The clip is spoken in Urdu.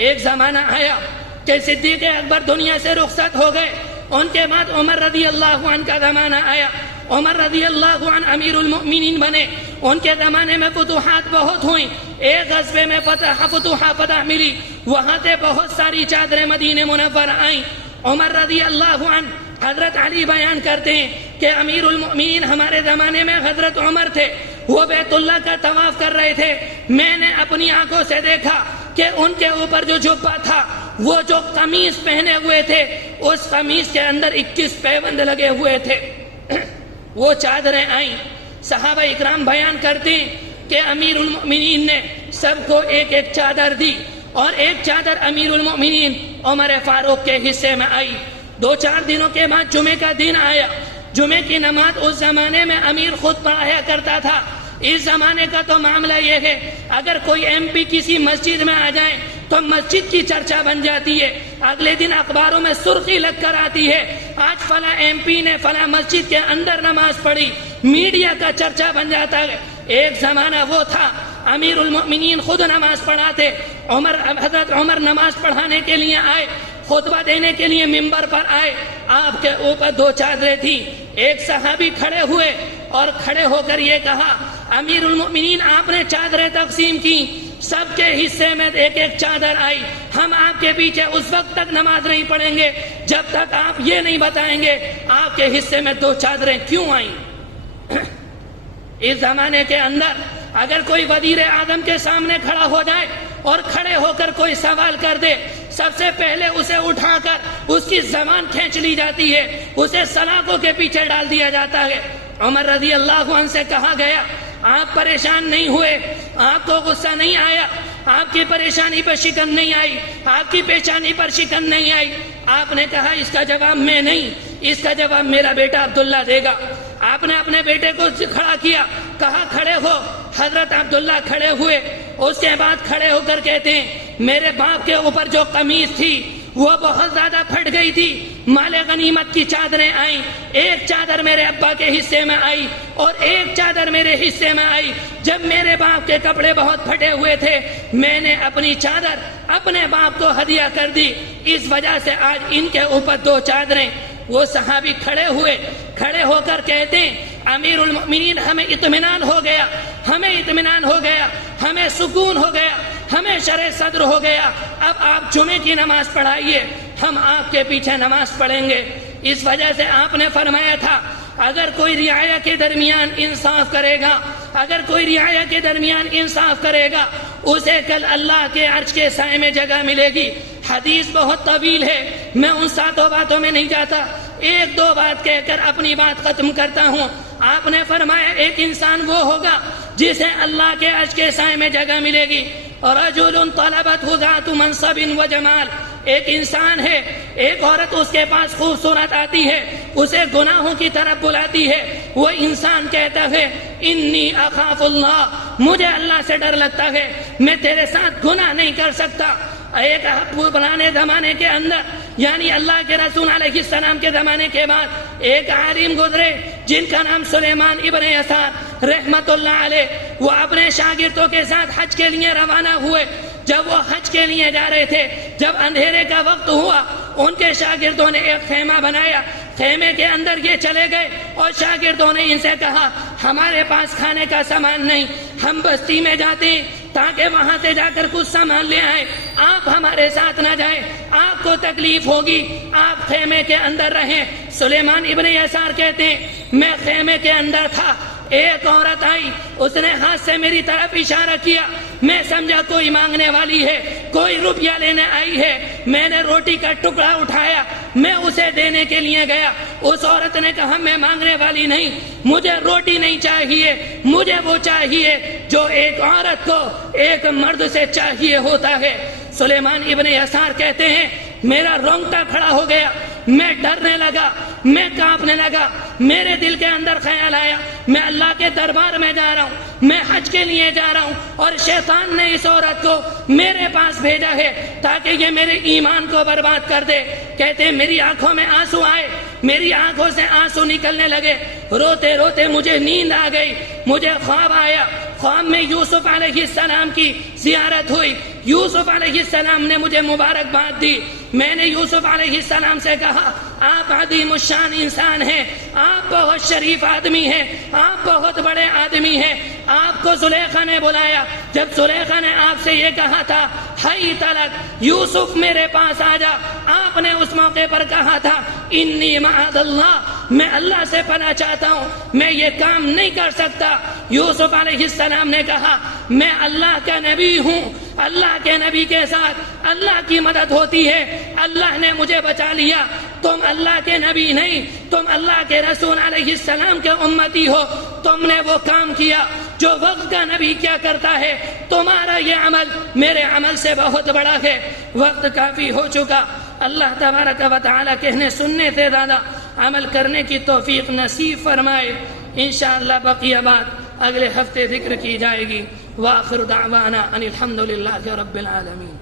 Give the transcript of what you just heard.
ایک زمانہ آیا کہ صدیق اکبر دنیا سے رخصت ہو گئے، ان کے بعد عمر رضی اللہ عنہ کا زمانہ آیا، عمر رضی اللہ عنہ امیر المؤمنین بنے، ان کے زمانے میں فتوحات بہت ہوئیں، ایک غزوے میں فتح ملی، وہاں سے بہت ساری چادریں مدینہ منور آئیں۔ عمر رضی اللہ عنہ حضرت علی بیان کرتے ہیں کہ امیر المؤمنین ہمارے زمانے میں حضرت عمر تھے، وہ بیت اللہ کا طواف کر رہے تھے، میں نے اپنی آنکھوں سے دیکھا کہ ان کے اوپر جو جبہ تھا، وہ جو قمیص پہنے ہوئے تھے، اس قمیص کے اندر 21 پیوند لگے ہوئے تھے۔ وہ چادریں آئیں، صحابہ اکرام بیان کرتے ہیں کہ امیر المؤمنین نے سب کو ایک ایک چادر دی، اور ایک چادر امیر المؤمنین عمر فاروق کے حصے میں آئی۔ 2-4 دنوں کے بعد جمعے کا دن آیا، جمعے کی نماز اس زمانے میں امیر خود پڑھایا کرتا تھا۔ اس زمانے کا تو معاملہ یہ ہے، اگر کوئی ایم پی کسی مسجد میں آ جائے تو مسجد کی چرچا بن جاتی ہے، اگلے دن اخباروں میں سرخی لگ کر آتی ہے، آج فلاں ایم پی نے فلاں مسجد کے اندر نماز پڑھی، میڈیا کا چرچا بن جاتا ہے۔ ایک زمانہ وہ تھا امیر المؤمنین خود نماز پڑھاتے، حضرت عمر نماز پڑھانے کے لیے آئے، خطبہ دینے کے لیے ممبر پر آئے، آپ کے اوپر 2 چادریں تھیں۔ ایک صحابی کھڑے ہوئے اور کھڑے ہو کر یہ کہا، امیر المؤمنین آپ نے چادریں تقسیم کی، سب کے حصے میں ایک ایک چادر آئی، ہم آپ کے پیچھے اس وقت تک نماز نہیں پڑھیں گے جب تک آپ یہ نہیں بتائیں گے آپ کے حصے میں 2 چادریں کیوں آئیں۔ اس زمانے کے اندر اگر کوئی وزیر اعظم کے سامنے کھڑا ہو جائے اور کھڑے ہو کر کوئی سوال کر دے، سب سے پہلے اسے اٹھا کر اس کی زبان کھینچ لی جاتی ہے، اسے سلاخوں کے پیچھے ڈال دیا جاتا ہے۔ عمر رضی اللہ عنہ سے کہا گیا، آپ پریشان نہیں ہوئے، آپ کو غصہ نہیں آیا، آپ کی پریشانی پر شکن نہیں آئی، آپ کی پیشانی پر شکن نہیں آئی۔ آپ نے کہا اس کا جواب میں نہیں، اس کا جواب میرا بیٹا عبداللہ دے گا۔ آپ نے اپنے بیٹے کو کھڑا کیا، کہا کھڑے ہو، حضرت عبداللہ کھڑے ہوئے، اس کے بعد کھڑے ہو کر کہتے ہیں میرے باپ کے اوپر جو قمیض تھی وہ بہت زیادہ پھٹ گئی تھی، مال غنیمت کی چادریں آئیں، ایک چادر میرے ابا کے حصے میں آئی اور ایک چادر میرے حصے میں آئی۔ جب میرے باپ کے کپڑے بہت پھٹے ہوئے تھے، میں نے اپنی چادر اپنے باپ کو ہدیہ کر دی، اس وجہ سے آج ان کے اوپر 2 چادریں۔ وہ صحابی کھڑے ہوئے، کھڑے ہو کر کہتے ہیں امیر المؤمنین ہمیں اطمینان ہو گیا، ہمیں اطمینان ہو گیا، ہمیں سکون ہو گیا، ہمیں شرح صدر ہو گیا، اب آپ جمعے کی نماز پڑھائیے، ہم آپ کے پیچھے نماز پڑھیں گے۔ اس وجہ سے آپ نے فرمایا تھا اگر کوئی رعایا کے درمیان انصاف کرے گا، اگر کوئی رعایا کے درمیان انصاف کرے گا، اسے کل اللہ کے عرش کے سائے میں جگہ ملے گی۔ حدیث بہت طویل ہے، میں ان 7 باتوں میں نہیں جاتا، 1-2 بات کہہ کر اپنی بات ختم کرتا ہوں۔ آپ نے فرمایا ایک انسان وہ ہوگا جسے اللہ کے عرش کے سائے میں جگہ ملے گی، رجل طلبته ذات منصب و جمال، ایک انسان ہے، ایک عورت اس کے پاس خوبصورت آتی ہے، اسے گناہوں کی طرف بلاتی ہے، وہ انسان کہتا ہے انی اخاف اللہ، مجھے اللہ سے ڈر لگتا ہے، میں تیرے ساتھ گناہ نہیں کر سکتا۔ ایک پرانے زمانے کے اندر یعنی اللہ کے رسول علیہ السلام کے زمانے کے بعد ایک عالم گزرے جن کا نام سلیمان ابن یسار رحمت اللہ علیہ، وہ اپنے شاگردوں کے ساتھ حج کے لیے روانہ ہوئے۔ جب وہ حج کے لیے جا رہے تھے، جب اندھیرے کا وقت ہوا، ان کے شاگردوں نے ایک خیمہ بنایا، خیمے کے اندر یہ چلے گئے اور شاگردوں نے ان سے کہا ہمارے پاس کھانے کا سامان نہیں، ہم بستی میں جاتے ہیں تاکہ وہاں سے جا کر کچھ سامان لے آئے، آپ ہمارے ساتھ نہ جائیں، آپ کو تکلیف ہوگی، آپ خیمے کے اندر رہیں۔ سلیمان ابن یسار کہتے ہیں میں خیمے کے اندر تھا، ایک عورت آئی، اس نے ہاتھ سے میری طرف اشارہ کیا، میں سمجھا کوئی مانگنے والی ہے، کوئی روپیہ لینے آئی ہے، میں نے روٹی کا ٹکڑا اٹھایا، میں اسے دینے کے لیے گیا، اس عورت نے کہا میں مانگنے والی نہیں، مجھے روٹی نہیں چاہیے، مجھے وہ چاہیے جو ایک عورت کو ایک مرد سے چاہیے ہوتا ہے۔ سلیمان ابن یسار کہتے ہیں میرا رونگٹا کھڑا ہو گیا، میں ڈرنے لگا، میں کانپنے لگا، میرے دل کے اندر خیال آیا میں اللہ کے دربار میں جا رہا ہوں، میں حج کے لیے جا رہا ہوں اور شیطان نے اس عورت کو میرے پاس بھیجا ہے تاکہ یہ میرے ایمان کو برباد کر دے۔ کہتے ہیں میری آنکھوں میں آنسو آئے، میری آنکھوں سے آنسو نکلنے لگے، روتے روتے مجھے نیند آ گئی، مجھے خواب آیا، خواب میں یوسف علیہ السلام کی زیارت ہوئی، یوسف علیہ السلام نے مجھے مبارکباد دی. میں نے یوسف علیہ السلام سے کہا آپ عظیم الشان انسان ہیں, آپ بہت شریف آدمی ہیں, آپ بہت بڑے آدمی ہیں. آپ کو زلیخا نے بلایا. جب زلیخا نے آپ سے یہ کہا تھا ہائی تلک یوسف میرے پاس آ جا, آپ نے اس موقع پر کہا تھا انی معاذ اللہ, میں اللہ سے پناہ چاہتا ہوں, میں یہ کام نہیں کر سکتا. یوسف علیہ السلام نے کہا میں اللہ کا نبی ہوں, اللہ کے نبی کے ساتھ اللہ کی مدد ہوتی ہے, اللہ نے مجھے بچا لیا. تم اللہ کے نبی نہیں, تم اللہ کے رسول علیہ السلام کے امتی ہو. تم نے وہ کام کیا جو وقت کا نبی کیا کرتا ہے. تمہارا یہ عمل میرے عمل سے بہت بڑا ہے. وقت کافی ہو چکا. اللہ تبارک و تعالی کہنے سننے سے زیادہ عمل کرنے کی توفیق نصیب فرمائے. انشاءاللہ بقیہ بات اگلے ہفتے ذکر کی جائے گی. وآخر دعوانا ان الحمد للہ رب العالمین.